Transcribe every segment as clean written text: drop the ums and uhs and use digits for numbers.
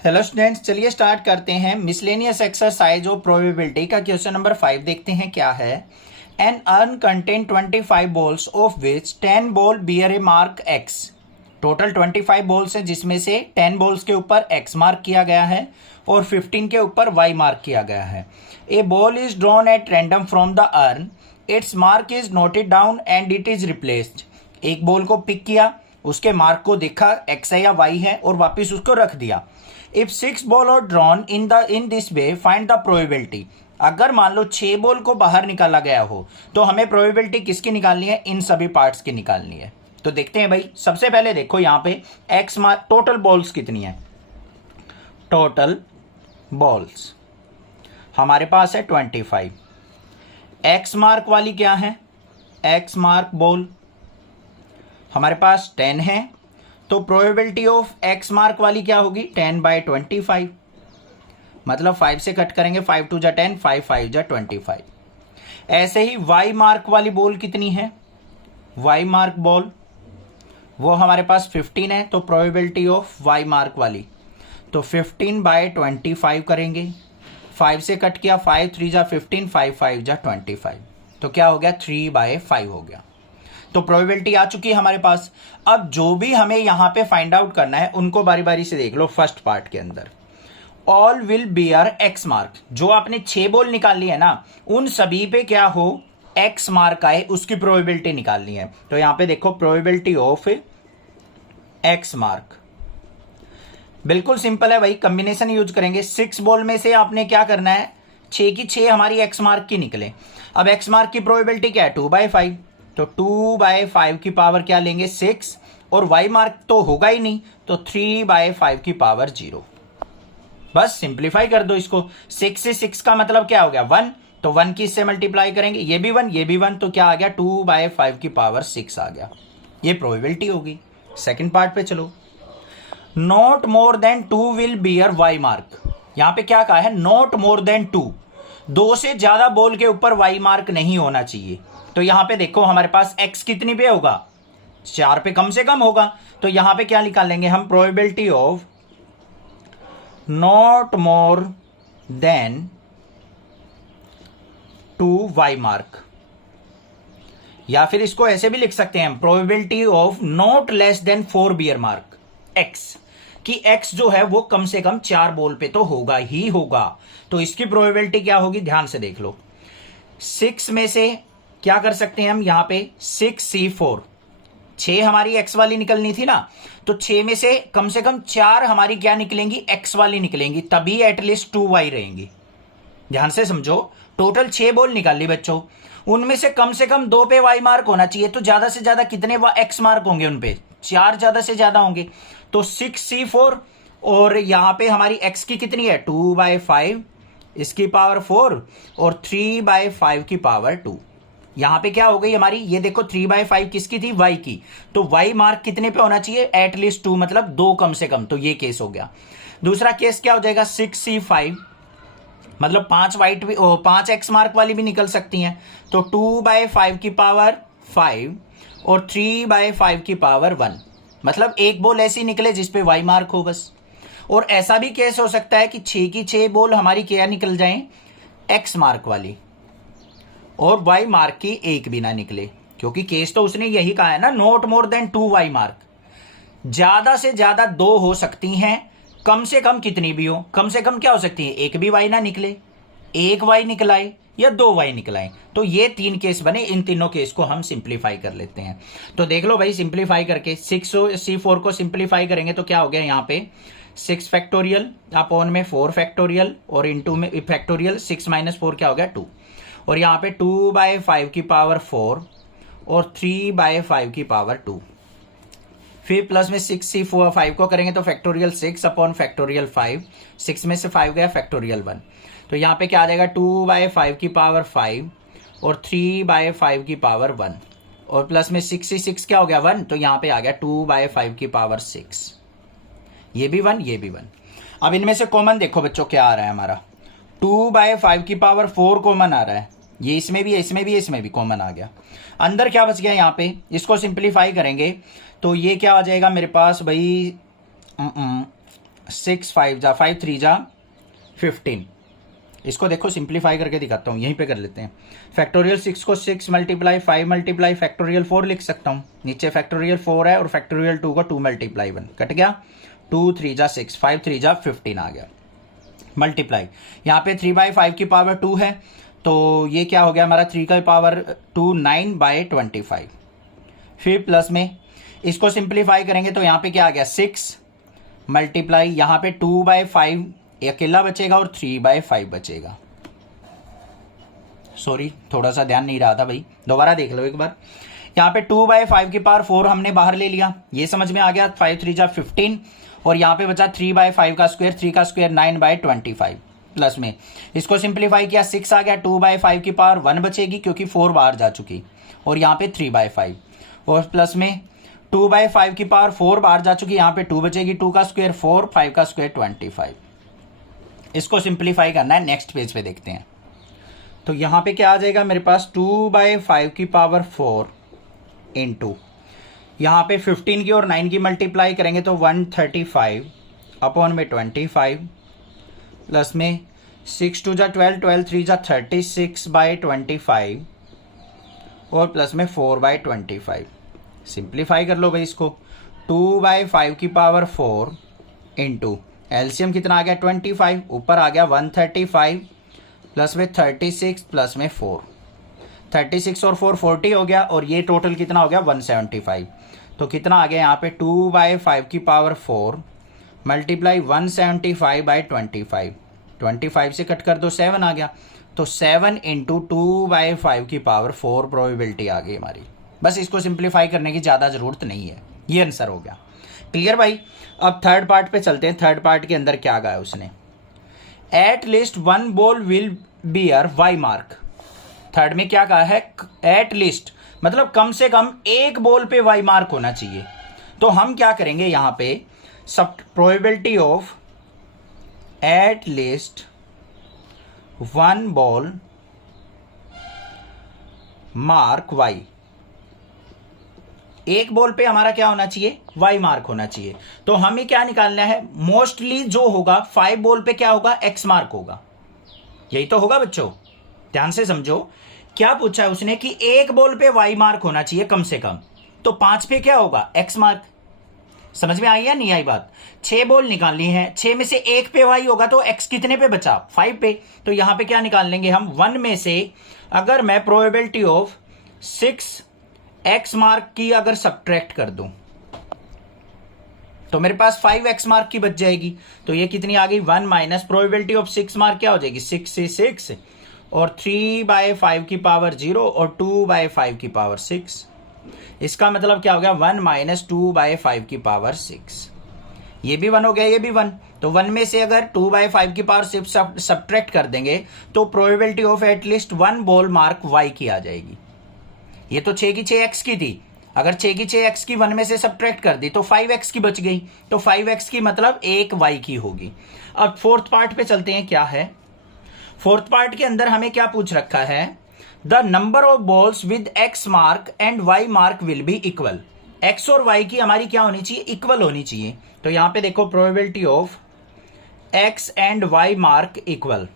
Hello students, चलिए start करते हैं मिसलेनियस एक्सरसाइज ऑफ प्रोबेबिलिटी का क्वेश्चन नंबर 5 देखते हैं क्या है। An urn contain 25 balls of which 10 ball bear a mark X. Total 25 balls हैं जिसमें से 10 बॉल्स के ऊपर एक्स मार्क किया गया है और 15 के ऊपर वाई मार्क किया गया है। A ball is drawn at random from the urn, its mark is noted down and it is replaced. एक बॉल को पिक किया, उसके मार्क को देखा एक्स है या वाई है और वापिस उसको रख दिया। If 6 ball are drawn in this way find the probability. अगर मान लो 6 बॉल को बाहर निकाला गया हो तो हमें प्रोबेबिलिटी किसकी निकालनी है? इन सभी पार्ट्स की निकालनी है। तो देखते हैं भाई, सबसे पहले देखो यहाँ पे एक्स मार्क टोटल बॉल्स कितनी है। टोटल बॉल्स हमारे पास है 25। एक्स मार्क वाली क्या है? एक्स मार्क बॉल हमारे पास 10 है, तो प्रोबेबिलिटी ऑफ एक्स मार्क वाली क्या होगी? 10/25। मतलब 5 से कट करेंगे, 5 2 जा 10, 5 5 जा 25। ऐसे ही वाई मार्क वाली बॉल कितनी है? वाई मार्क बॉल वो हमारे पास 15 है, तो प्रोबेबिलिटी ऑफ वाई मार्क वाली तो 15/25 करेंगे। 5 से कट किया, 5 3 जा 15, 5 5 जा 25, तो क्या हो गया? 3/5 हो गया। तो प्रोबेबिलिटी आ चुकी है हमारे पास। अब जो भी हमें यहां पे फाइंड आउट करना है उनको बारी बारी से देख लो। फर्स्ट पार्ट के अंदर all will beer x mark, जो आपने 6 बॉल निकाली है ना, उन सभी पे क्या हो? एक्स मार्क आए, उसकी प्रोबेबिलिटी निकालनी है। तो यहां पे देखो प्रोबेबिलिटी ऑफ एक्स मार्क बिल्कुल सिंपल है भाई, कॉम्बिनेशन यूज करेंगे। 6 बॉल में से आपने क्या करना है? 6 की 6 हमारी एक्स मार्क की निकले। अब एक्स मार्क की प्रोबेबिलिटी क्या है? 2/5, तो 2/5 की पावर क्या लेंगे? 6, और वाई मार्क तो होगा ही नहीं, तो 3/5 की पावर 0। बस सिंप्लीफाई कर दो इसको। 6 से 6 का मतलब क्या हो गया? 1, तो 1 की इससे मल्टीप्लाई करेंगे, ये भी 1 ये भी 1, तो क्या आ गया? 2/5 की पावर 6 आ गया। ये प्रोबेबिलिटी होगी। सेकंड पार्ट पे चलो। Not more than 2 will bear Y mark. यहां पे क्या कहा है? नॉट मोर देन 2, 2 से ज्यादा बॉल के ऊपर वाई मार्क नहीं होना चाहिए। तो यहां पे देखो हमारे पास x कितनी पे होगा? 4 पे कम से कम होगा। तो यहां पे क्या निकालेंगे हम? Probability of not more than 2 Y mark, या फिर इसको ऐसे भी लिख सकते हैं हम, probability of not less than 4 bear mark x, कि x जो है वो कम से कम 4 बॉल पे तो होगा ही होगा। तो इसकी प्रोबेबिलिटी क्या होगी? ध्यान से देख लो। 6 में से क्या कर सकते हैं हम? यहां पे 6C4, 6 हमारी एक्स वाली निकलनी थी ना, तो 6 में से कम 4 हमारी क्या निकलेंगी? एक्स वाली निकलेंगी, तभी एटलीस्ट 2 वाई रहेंगी। ध्यान से समझो, टोटल 6 बॉल निकाली बच्चों, उनमें से कम 2 पे वाई मार्क होना चाहिए। तो ज्यादा से ज्यादा कितने एक्स मार्क होंगे? उन पे 4 ज्यादा से ज्यादा होंगे। तो 6C4, और यहां पे हमारी एक्स की कितनी है? 2/5, इसकी पावर 4, और 3/5 की पावर 2। यहां पे क्या हो गई हमारी? ये देखो 3/5 किसकी थी? वाई की। तो वाई मार्क कितने पे होना चाहिए? एटलीस्ट 2, मतलब 2 कम से कम। तो ये केस हो गया। दूसरा केस क्या हो जाएगा? 6C5, मतलब 5 एक्स मार्क वाली भी निकल सकती हैं। तो 2/5 की पावर 5 और 3/5 की पावर 1, मतलब एक बॉल ऐसी निकले जिसपे वाई मार्क हो बस। और ऐसा भी केस हो सकता है कि 6 की 6 बॉल हमारी क्या निकल जाए? एक्स मार्क वाली, और वाई मार्क की एक भी ना निकले, क्योंकि केस तो उसने यही कहा है ना, not more than 2 Y mark. ज्यादा से ज्यादा 2 हो सकती हैं, कम से कम कितनी भी हो? कम से कम क्या हो सकती है? एक भी वाई ना निकले, एक वाई निकलाए या 2 वाई निकलाए। तो ये 3 केस बने। इन तीनों केस को हम सिंप्लीफाई कर लेते हैं। तो देख लो भाई, सिंप्लीफाई करके 6C4 को सिंप्लीफाई करेंगे तो क्या हो गया? यहाँ पे 6 फैक्टोरियल अपॉन में 4 फैक्टोरियल, और इंटू में फैक्टोरियल 6 - 4 क्या हो गया? 2, और यहां पे 2/5 की पावर 4 और 3/5 की पावर 2। फिर प्लस में 6C5 को करेंगे तो फैक्टोरियल 6 अपॉन फैक्टोरियल 5, 6 में से 5 गया फैक्टोरियल 1। तो यहां पे क्या आ जाएगा? 2/5 की पावर 5 और 3/5 की पावर 1, और प्लस में 6 क्या हो गया? 1, तो यहां पे आ गया 2/5 की पावर 6। ये भी 1 ये भी 1। अब इनमें से कॉमन देखो बच्चों क्या आ रहा है हमारा? 2/5 की पावर 4 कॉमन आ रहा है। ये इसमें भी इसमें भी कॉमन आ गया। अंदर क्या बच गया? यहाँ पे इसको सिंप्लीफाई करेंगे तो ये क्या आ जाएगा मेरे पास भाई? 6 5 जा 5 3 जा 15। इसको देखो सिंप्लीफाई करके दिखाता हूँ, यहीं पे कर लेते हैं। फैक्टोरियल 6 को 6 मल्टीप्लाई 5 मल्टीप्लाई फैक्टोरियल 4 लिख सकता हूँ। नीचे फैक्टोरियल 4 है और फैक्टोरियल 2 को 2 मल्टीप्लाई 1 कट गया। 2 3 जा 6 5 3 जा 15 आ गया। मल्टीप्लाई यहाँ पे 3/5 की पावर 2 है, तो ये क्या हो गया हमारा 3 का पावर 2 9/25। फिर प्लस में इसको सिंप्लीफाई करेंगे तो यहाँ पे क्या आ गया 6 मल्टीप्लाई यहाँ पे 2/5 अकेला बचेगा और 3/5 बचेगा। सॉरी थोड़ा सा ध्यान नहीं रहा था भाई, दोबारा देख लो एक बार। यहाँ पे 2/5 की पावर 4 हमने बाहर ले लिया, ये समझ में आ गया। 5 3 जा 15 और यहाँ पे बचा 3/5 का स्क्वायर, 3 का स्क्वायर 9/25। प्लस में इसको सिंप्लीफाई किया 6 आ गया। 2/5 की पावर 1 बचेगी क्योंकि 4 बाहर जा चुकी, और यहाँ पे 3/5 और प्लस में 2/5 की पावर 4 बाहर जा चुकी, यहाँ पे 2 बचेगी। 2 का स्क्वायर 4 5 का स्क्वायर 25। इसको सिंप्लीफाई करना है, नेक्स्ट पेज पे देखते हैं। तो यहाँ पे क्या आ जाएगा मेरे पास 2/5 की पावर 4 इंटू यहाँ पे 15 की और 9 की मल्टीप्लाई करेंगे तो 135 अपॉन में 25 प्लस में 6 2 जा 12 12 3 जा 36/25 और प्लस में 4/25। सिंप्लीफाई कर लो भाई इसको। 2/5 की पावर 4 इंटू एलसीएम कितना आ गया 25, ऊपर आ गया 135 प्लस में 36 प्लस में 4, 36 और 4 40 हो गया, और ये टोटल कितना हो गया 175। तो कितना आ गया यहाँ पे 2/5 की पावर 4 मल्टीप्लाई 175/25, 25 से कट कर दो 7 आ गया, तो 7 इंटू 2/5 की पावर 4 प्रोबेबिलिटी आ गई हमारी। बस इसको सिंप्लीफाई करने की ज़्यादा ज़रूरत नहीं है, ये आंसर हो गया। क्लियर भाई। अब थर्ड पार्ट पे चलते हैं। थर्ड पार्ट के अंदर क्या गाया उसने, at least 1 ball will bear Y mark. Third में क्या कहा है, एट लीस्ट मतलब कम से कम एक बॉल पे वाई मार्क होना चाहिए। तो हम क्या करेंगे यहाँ पे, सब probability of at least 1 ball mark Y, एक बॉल पे हमारा क्या होना चाहिए वाई मार्क होना चाहिए। तो हमें क्या निकालना है, मोस्टली जो होगा 5 बॉल पे क्या होगा एक्स मार्क होगा, यही तो होगा बच्चों। ध्यान से समझो क्या पूछा है उसने कि एक बॉल पे वाई मार्क होना चाहिए कम से कम, तो 5 पे क्या होगा एक्स मार्क। समझ में आई या नहीं आई बात। 6 बॉल निकालनी है, 6 में से एक पे वाई होगा तो एक्स कितने पे बचा 5 पे। तो यहां पे क्या निकाल लेंगे हम 1 में से, अगर मैं प्रोबेबिलिटी ऑफ 6 एक्स मार्क की अगर सब्ट्रैक्ट कर दूं तो मेरे पास 5 एक्स मार्क की बच जाएगी। तो ये कितनी आ गई 1 माइनस प्रोबेबिलिटी ऑफ 6 मार्क क्या हो जाएगी 6 से 6 और 3/5 की पावर 0 और 2/5 की पावर 6। इसका मतलब क्या हो गया 1 माइनस 2/5 की पावर 6। ये भी 1 हो गया, ये भी 1। तो 1 में से अगर 2/5 की पावर 6 सब्ट्रैक्ट कर देंगे तो probability of at least 1 ball mark Y की आ जाएगी। ये तो 6 की 6 एक्स की थी, अगर 6 की 6 एक्स की 1 में से सब्ट्रैक्ट कर दी तो 5 एक्स की बच गई, तो 5 एक्स की मतलब 1 वाई की होगी। अब फोर्थ पार्ट पे चलते हैं, क्या है फोर्थ पार्ट के अंदर हमें क्या पूछ रखा है, the number of balls with X mark and Y mark will be equal. X और वाई की हमारी क्या होनी चाहिए इक्वल होनी चाहिए। तो यहां पे देखो probability of X and Y mark equal,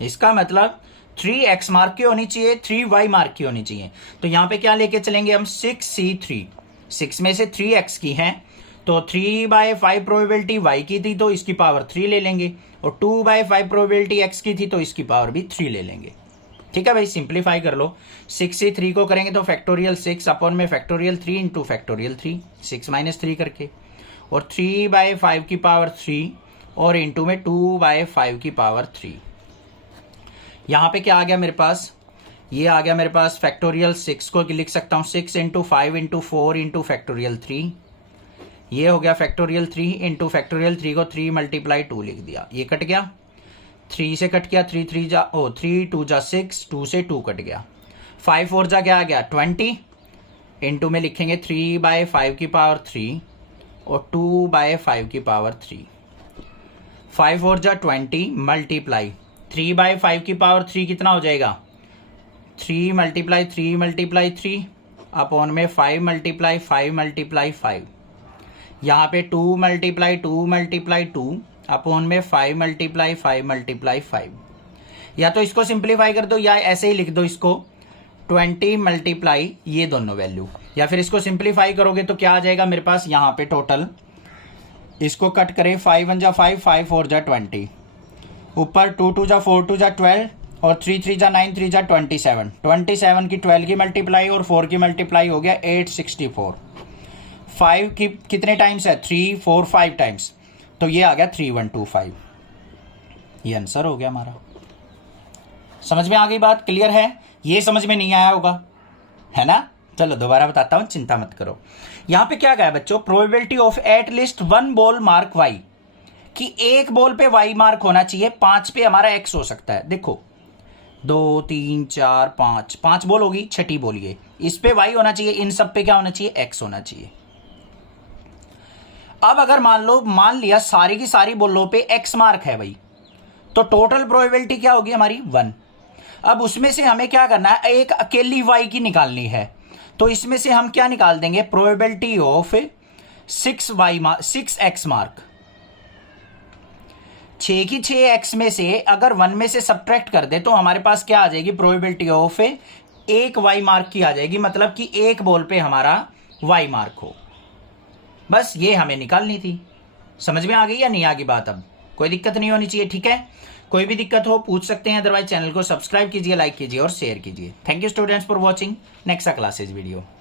इसका मतलब 3x मार्क की होनी चाहिए, 3y मार्क की होनी चाहिए। तो यहां पे क्या लेके चलेंगे हम 6C3, 6 में से 3x की है तो 3/5 प्रोबेबिलिटी y की थी तो इसकी पावर 3 ले लेंगे, और 2/5 प्रोबेबिलिटी x की थी तो इसकी पावर भी 3 ले लेंगे। ठीक है भाई, सिंप्लीफाई कर लो। 6C3 को करेंगे तो फैक्टोरियल 6 अपॉन में फैक्टोरियल 3 इंटू फैक्टोरियल 3, 6 माइनस 3 करके, और 3/5 की पावर 3 और इंटू में 2/5 की पावर 3। यहां पे क्या आ गया मेरे पास, ये आ गया मेरे पास फैक्टोरियल 6 को लिख सकता हूं 6 इंटू 5 इंटू 4 इंटू फैक्टोरियल 3। ये हो गया फैक्टोरियल 3 इंटू फैक्टोरियल 3 को 3 मल्टीप्लाई 2 लिख दिया, ये कट गया, 3 से कट गया, 3 2 जा 6, 2 से 2 कट गया, 5 4 जा क्या आ गया 20 इंटू में लिखेंगे 3/5 की पावर 3 और 2/5 की पावर 3, 5 4 जा 20 मल्टीप्लाई 3/5 की पावर 3 कितना हो जाएगा 3 मल्टीप्लाई 3 मल्टीप्लाई 3 अपॉन में 5 मल्टीप्लाई 5 मल्टीप्लाई 5। यहाँ पे 2 मल्टीप्लाई 2 मल्टीप्लाई 2 अपॉन में 5 मल्टीप्लाई 5 मल्टीप्लाई 5। या तो इसको सिंप्लीफाई कर दो या ऐसे ही लिख दो इसको 20 मल्टीप्लाई ये दोनों वैल्यू, या फिर इसको सिंप्लीफाई करोगे तो क्या आ जाएगा मेरे पास यहाँ पे टोटल, इसको कट करें 5 1 जा 5 5 4 जा 20, ऊपर 2 2 जा 4 2 जा 12 और 3 3 जा 9 3 जा 27, 27 की 12 की मल्टीप्लाई और 4 की मल्टीप्लाई हो गया 864। 5 की कितने टाइम्स है 3 4 5 टाइम्स, तो ये आ गया 3125। ये आंसर हो गया हमारा। समझ में आ गई बात, क्लियर है? ये समझ में नहीं आया होगा, है ना? चलो दोबारा बताता हूं, चिंता मत करो। यहां पे क्या कहा बच्चों, probability of at least 1 ball mark Y, कि एक बॉल पे वाई मार्क होना चाहिए, 5 पे हमारा एक्स हो सकता है। देखो 2 3 4 5 5 बॉल होगी, छठी बॉल ये, इस पे वाई होना चाहिए, इन सब पे क्या होना चाहिए, एक्स होना चाहिए। अब अगर मान लिया सारी की सारी बॉलों पे एक्स मार्क है भाई, तो टोटल प्रोबेबिलिटी क्या होगी हमारी 1। अब उसमें से हमें क्या करना है, एक अकेली वाई की निकालनी है, तो इसमें से हम क्या निकाल देंगे, प्रोबेबिलिटी ऑफ 6 एक्स मार्क। 6 की 6 एक्स में से अगर 1 में से सब्ट्रैक्ट कर दे तो हमारे पास क्या आ जाएगी, प्रोबेबिलिटी ऑफ एक वाई मार्क की आ जाएगी, मतलब कि एक बॉल पे हमारा वाई मार्क हो। बस ये हमें निकालनी थी। समझ में आ गई या नहीं आ गई बात? अब कोई दिक्कत नहीं होनी चाहिए, ठीक है? कोई भी दिक्कत हो पूछ सकते हैं, अदरवाइज चैनल को सब्सक्राइब कीजिए, लाइक कीजिए और शेयर कीजिए। Thank you students for watching next classes video.